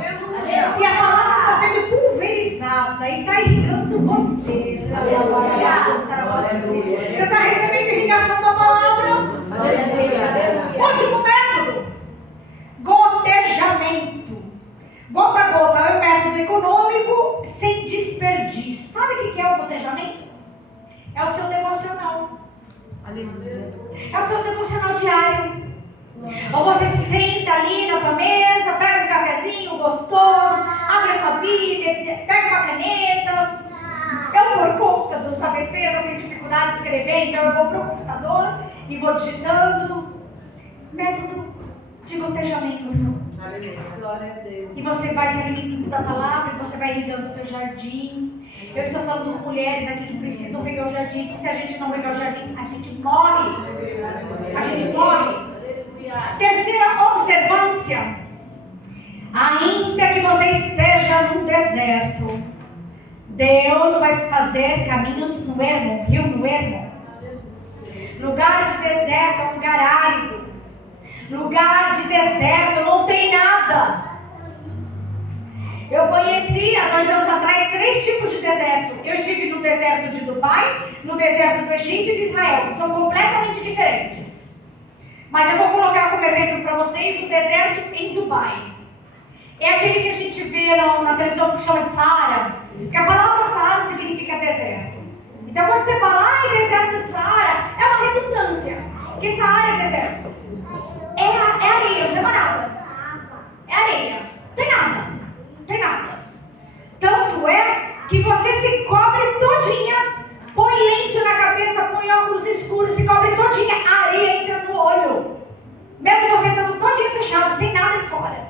E a palavra está sendo pulverizada e está irrigando você. Você está recebendo irrigação da palavra? Último método: gotejamento. Gota a gota é um método econômico sem desperdício. Sabe o que é o gotejamento? É o seu devocional. É o seu devocional diário. Ou você se senta ali na tua mesa, pega um cafezinho gostoso, abre a tua Bíblia, pega uma caneta. Eu, por conta dos ABCs, eu tenho dificuldade de escrever, então eu vou para o computador e vou digitando. Método de gotejamento. Glória a Deus. E você vai se alimentando da palavra, e você vai irrigando o teu jardim. Eu estou falando com mulheres aqui que precisam regar o jardim, porque se a gente não regar o jardim, a gente morre. A gente morre. Terceira observância: ainda que você esteja num deserto, Deus vai fazer caminhos no ermo, rio no ermo. Lugar de deserto é um lugar árido. Lugar de deserto não tem nada. Eu conheci há 2 anos atrás 3 tipos de deserto. Eu estive no deserto de Dubai, no deserto do Egito e de Israel. São completamente diferentes. Mas eu vou colocar como exemplo para vocês o deserto em Dubai. É aquele que a gente vê na televisão que chama de Saara. Porque a palavra Saara significa deserto. Então quando você fala, deserto de Saara, é uma redundância. Porque Saara é deserto. É areia, não tem mais nada. É areia. Não tem nada. Não tem nada. Tanto é que você se cobre todinha. Põe lenço na cabeça, põe óculos escuros, se cobre todinha, a areia entra no olho. Mesmo você estando todinho fechado, sem nada de fora.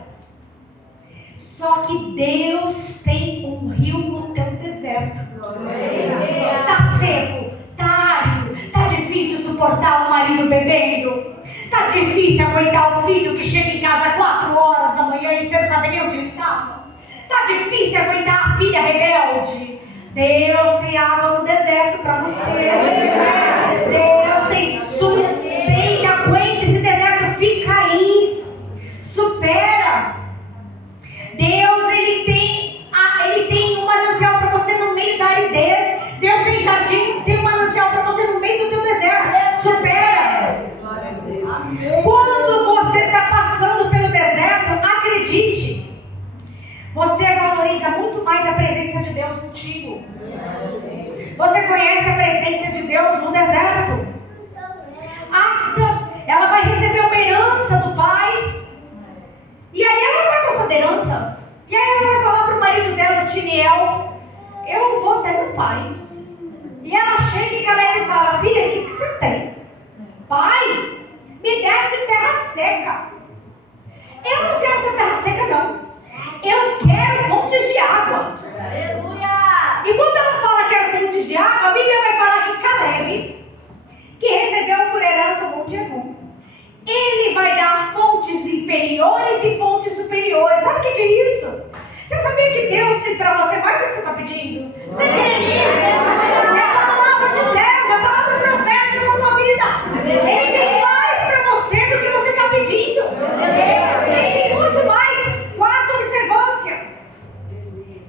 Só que Deus tem um rio no teu deserto. Está seco, está árido, está difícil suportar o marido bebendo. Está difícil aguentar o filho que chega em casa 4 horas da manhã e você não sabe nem onde ele estava. Está difícil aguentar a filha rebelde. Deus tem água no deserto para você. Deus tem. Sustenta, aguenta esse deserto, fica aí. Supera. Deus, ele tem um manancial para você no meio da aridez. Deus tem jardim, tem um manancial para você no meio do teu deserto. Supera. Quando você está passando pelo deserto, acredite. Você valoriza muito mais a presença de Deus contigo. Você conhece a presença de Deus no deserto. Axa, ela vai receber uma herança do pai. E aí ela não vai gostar da herança. E aí ela vai falar para o marido dela, o Tiniel: eu vou até meu pai. E ela chega e Caleb fala: filha, o que você tem? Pai, me deste terra seca. Eu não quero essa terra seca, não. Eu quero fontes de água. Aleluia! E quando ela fala que era fontes de água, a Bíblia vai falar que Caleb, que recebeu por herança o Monte Hermon, ele vai dar fontes inferiores e fontes superiores. Sabe o que é isso? Você sabia que Deus tem para você mais do que você está pedindo? Você quer isso? É a palavra de Deus, é a palavra profética na tua vida. Ele tem mais para você do que você está pedindo. Ele tem muito mais. Quarta observância: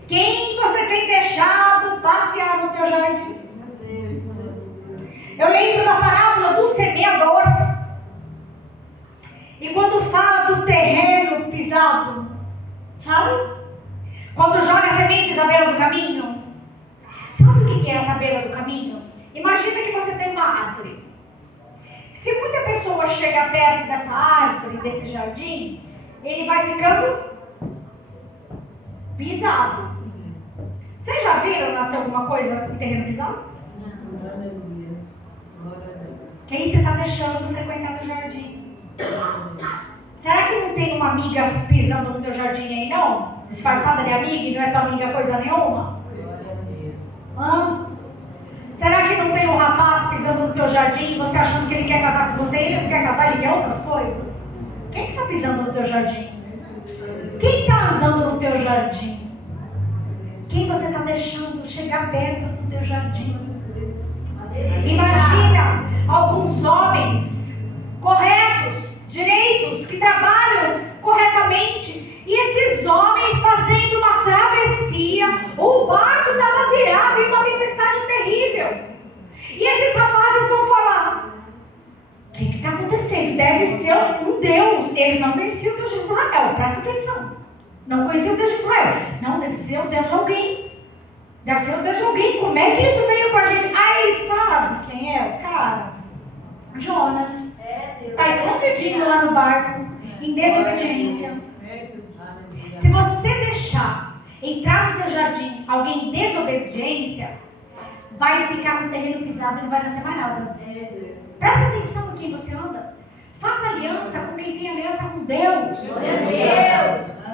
quem você tem deixado passear no teu jardim? Eu lembro da parábola do semeador. E quando fala do terreno pisado, sabe? Quando joga sementes à beira do caminho. Sabe o que é essa beira do caminho? Imagina que você tem uma árvore. Se muita pessoa chega perto dessa árvore, desse jardim, ele vai ficando pisado. Vocês já viram nascer alguma coisa em terreno pisado? Quem você está deixando frequentar o jardim? Será que não tem uma amiga pisando no teu jardim aí, não? Disfarçada de amiga e não é tua amiga coisa nenhuma? Será que não tem um rapaz pisando no teu jardim e você achando que ele quer casar com você? Ele não quer casar, ele quer outras coisas? Quem que está pisando no teu jardim? Quem está andando no teu jardim? Quem você está deixando chegar perto do teu jardim? Imagina alguns homens corretos, direitos, que trabalham corretamente, e esses homens fazendo uma travessia, o barco estava virado em uma tempestade terrível. E esses rapazes vão falar: o que está acontecendo? Deve ser um Deus. Eles não conheciam o Deus de Israel, presta atenção. Não conheciam o Deus de Israel. Não, deve ser o Deus de alguém. Deve ser o Deus de alguém. Como é que isso veio com a gente? Aí, sabe quem é o cara? Jonas. Está escondidinho lá no barco, em desobediência. Se você deixar entrar no teu jardim alguém em desobediência, vai ficar no terreno pisado e não vai nascer mais nada. Presta atenção no que você anda. Faça aliança com quem tem aliança com Deus.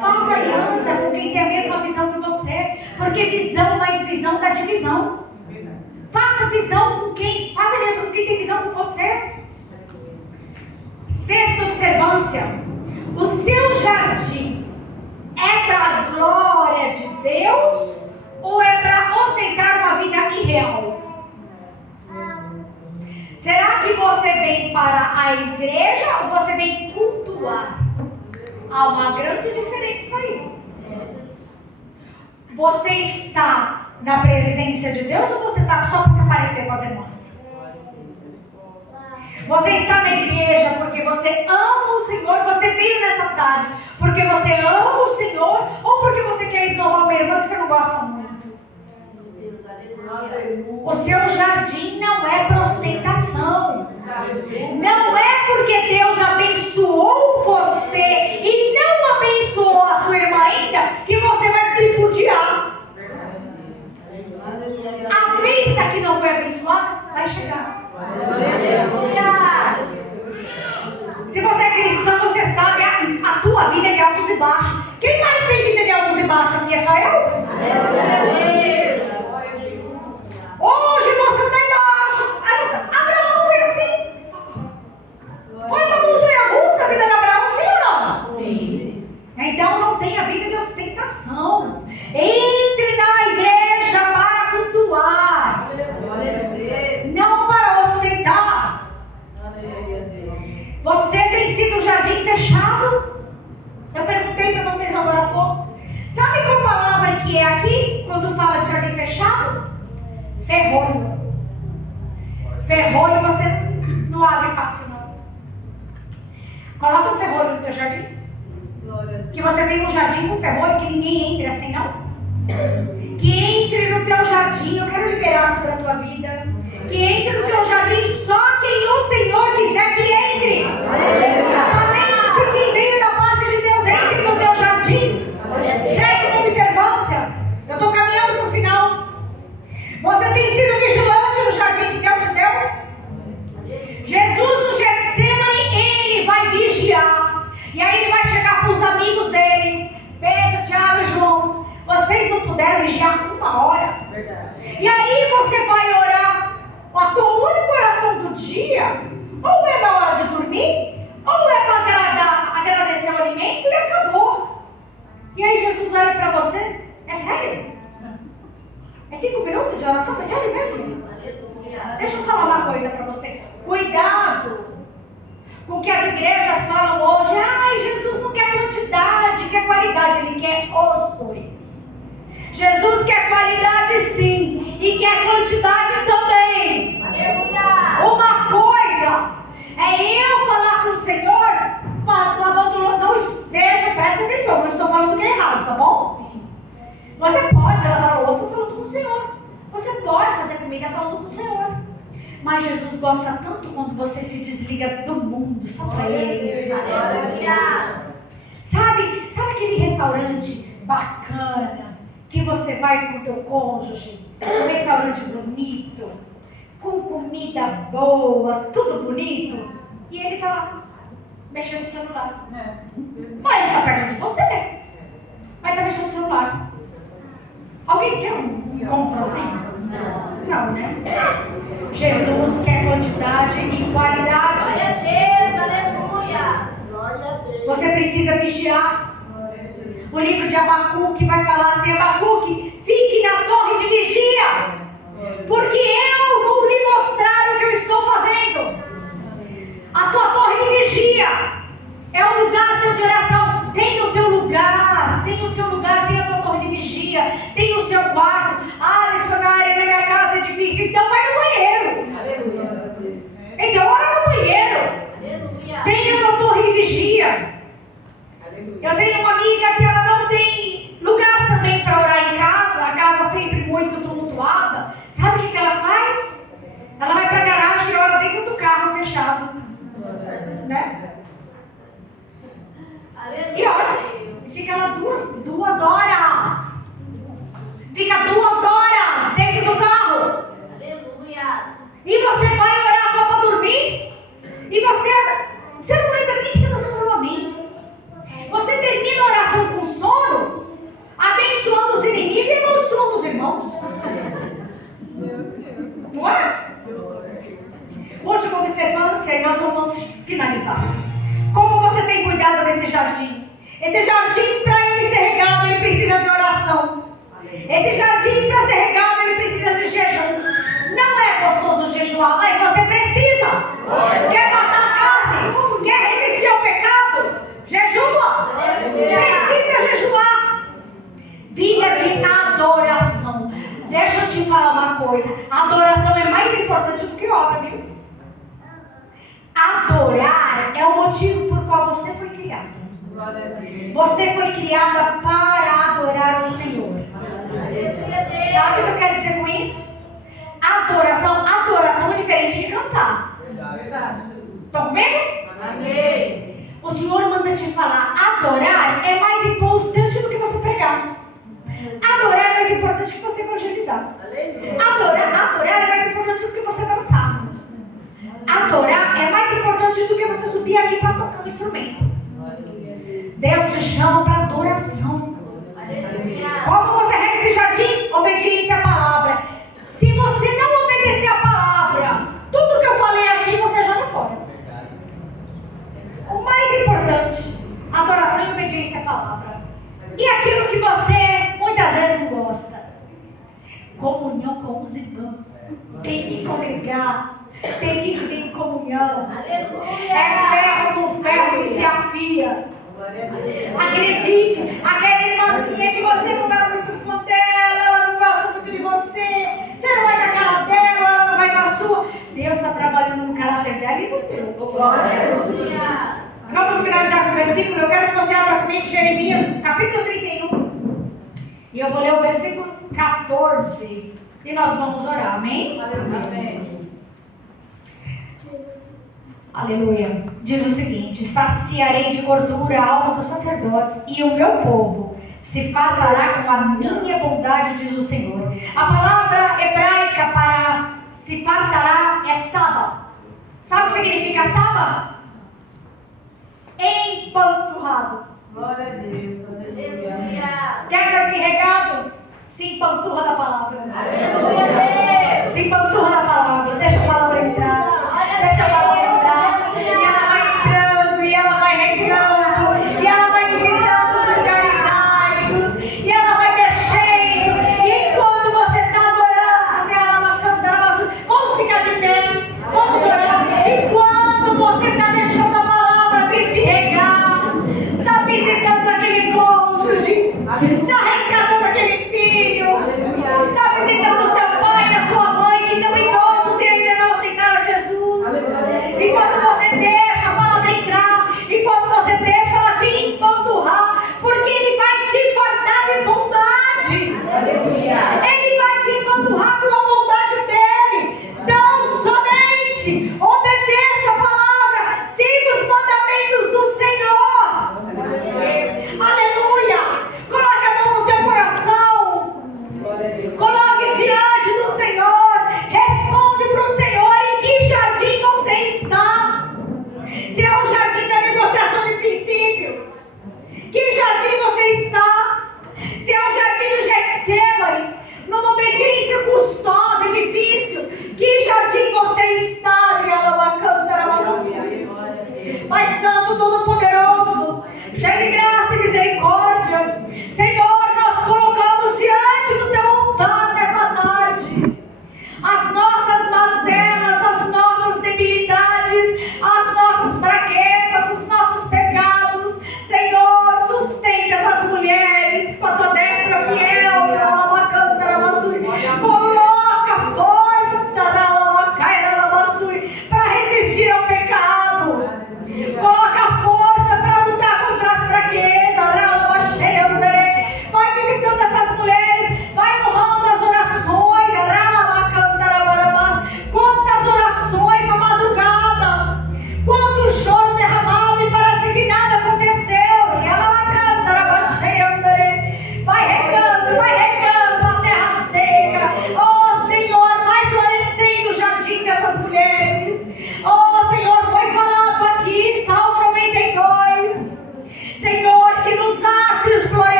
Faça aliança com quem tem a mesma visão que você. Porque visão mais visão dá divisão. Faça visão com quem. Faça aliança com quem tem visão com você. Sexta observância: o seu jardim é para a glória de Deus ou é para ostentar uma vida irreal? Será que você vem para a igreja ou você vem cultuar? Há uma grande diferença aí. Você está na presença de Deus ou você está só para se aparecer com as irmãs? Você está na igreja porque você ama o Senhor, você veio nessa tarde porque você ama o Senhor, ou porque você quer esnobar uma irmã que você não gosta muito? O seu jardim não é para ostentação. Não é porque Deus abençoou você e não abençoou a sua irmã ainda que você vai tripudiar. A vista que não foi abençoada vai chegar. Se você é cristão, você sabe a tua vida é de altos e baixos. Quem mais tem vida de altos e baixos aqui? É só eu? Hoje você está embaixo. Abraão foi assim. Foi uma montanha russa a vida de Abraão, sim ou não? Sim. Então não tenha vida de ostentação. Entre na igreja para cultuar, não para ostentar. Você tem sido um jardim fechado? Eu perguntei para vocês agora há pouco. Sabe qual palavra que é aqui quando fala de jardim fechado? Ferrolho. Ferrolho você não abre fácil, não. Coloca um ferrolho no teu jardim. Que você tem um jardim com ferrolho que ninguém entre assim, não. Que entre no teu jardim, eu quero liberar sobre a tua vida. Que entre no teu jardim só quem o Senhor quiser que entre. Somente quem veio da parte de Deus entre no teu jardim. Sétima observância. Eu estou caminhando para o final. Você tem sido vigilante no jardim que Deus te deu? Jesus no Getsemane, ele vai vigiar. E aí ele vai chegar para os amigos dele, Pedro, Tiago e João. Vocês não puderam vigiar uma hora. E aí você vai orar. A tua única oração do dia, ou é na hora de dormir, ou é para agradecer o alimento e acabou. E aí Jesus olha para você. É sério? É 5 minutos de oração? É sério mesmo? Deixa eu falar uma coisa para você. Cuidado com o que as igrejas falam hoje. Ai, Jesus não quer quantidade, quer qualidade. Ele quer os dois. Jesus quer qualidade sim, e quer quantidade também. Uma coisa é eu falar com o Senhor, lavando louça. Não, veja, presta atenção, não estou falando que é errado, tá bom? Você pode lavar a louça falando com o Senhor. Você pode fazer comida falando com o Senhor. Mas Jesus gosta tanto quando você se desliga do mundo só para Ele. Sabe aquele restaurante bacana que você vai com o teu cônjuge? Um restaurante bonito, com comida boa, tudo bonito. E ele está lá, mexendo no celular. Mas ele está perto de você. Mas está mexendo no celular. Alguém quer um encontro assim? Não, né? livro de Abacuque, vai falar assim: Abacuque, fique na torre de vigia, porque eu vou lhe mostrar o que eu estou fazendo. A tua torre de vigia é o lugar teu de oração. Tem o teu lugar, tem a tua torre de vigia, tem o seu quarto. Ah, missionária, na minha casa é difícil, então vai no banheiro. Aleluia. Então ora no banheiro. Aleluia. Tem a tua torre de vigia. Eu tenho uma amiga que ela não tem lugar também para orar em casa, a casa sempre muito tumultuada. Sabe o que ela faz? Ela vai para a garagem e ora dentro do carro fechado, né? E ora, fica lá duas horas. Fica 2 horas dentro do carro. Aleluia. E você vai orar só para dormir? E você não lembra nem se você falou amém. Você termina a oração com sono, abençoando os inimigos e amaldiçoando os irmãos. Não é? Última observância e nós vamos finalizar. Como você tem cuidado desse jardim? Esse jardim, para ele ser regado, ele precisa de oração. Esse jardim, para ser regado, ele precisa de jejum. Não é gostoso jejuar, mas você precisa. Quer matar a carne? Quer resistir ao pecado? Jejua. Precisa jejuar. Vida de adoração. Deixa eu te falar uma coisa. Adoração é mais importante do que obra, viu? Adorar é o motivo por qual você foi criado. Você foi criada para adorar o Senhor. Sabe o que eu quero dizer com isso? Adoração é diferente de cantar. Estão comigo? Amém. O Senhor manda te falar: adorar é mais importante do que você pregar. Adorar é mais importante do que você evangelizar. Adorar é mais importante do que você dançar. Adorar é mais importante do que você subir aqui para tocar um instrumento. Deus te chama para adoração. Como você rega esse jardim? Obediência à palavra. Se você não obedecer à palavra, tudo que eu falei aqui você joga fora. O mais importante, adoração e obediência à palavra. E aquilo que você muitas vezes não gosta: comunhão com os irmãos. Tem que congregar, tem que viver em comunhão. É ferro com ferro que se afia. Acredite, aquela irmãzinha que você não é muito fã dela, ela não gosta muito de você, você não vai com a cara dela, ela não vai com a sua. Deus está trabalhando no caráter dela e no teu. Vamos finalizar com o versículo. Eu quero que você abra comigo Jeremias, capítulo 31. E eu vou ler o versículo 14. E nós vamos orar, amém? Amém. Aleluia. Diz o seguinte: saciarei de gordura a alma dos sacerdotes, e o meu povo se fartará com a minha bondade, diz o Senhor. A palavra hebraica para se fartará é saba. Sabe o que significa saba? Empanturrado. Glória a Deus. Aleluia. Quer jardim regado? Se empanturra na palavra. Aleluia. Se empanturra na palavra. Deixa a palavra entrar. Deixa a palavra entrar. E ela vai entrando, e ela vai regando, e ela vai visitando os lugares áridos, e ela vai mexendo. E quando você está adorando, ela vai cantando. Vamos ficar de pé. Vamos orar. E quando você está deixando a palavra vir te regar, está visitando aquele cônjuge, está resgatando aquele filho, está visitando o seu pai e a sua mãe que estão idosos e ainda não aceitaram Jesus. E quando você deixa a palavra entrar, e quando você deixa ela te empanturrar, porque ele vai te fartar de bondade. Ele vai te empanturrar com a bondade dele. Então somente obedeça a palavra, siga os mandamentos do Senhor. Aleluia. Coloque a mão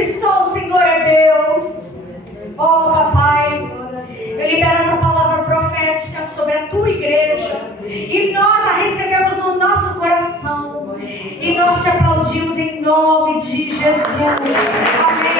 que só o Senhor é Deus. Oh, papai, eu libero essa palavra profética sobre a tua igreja e nós a recebemos no nosso coração e nós te aplaudimos em nome de Jesus. Amém.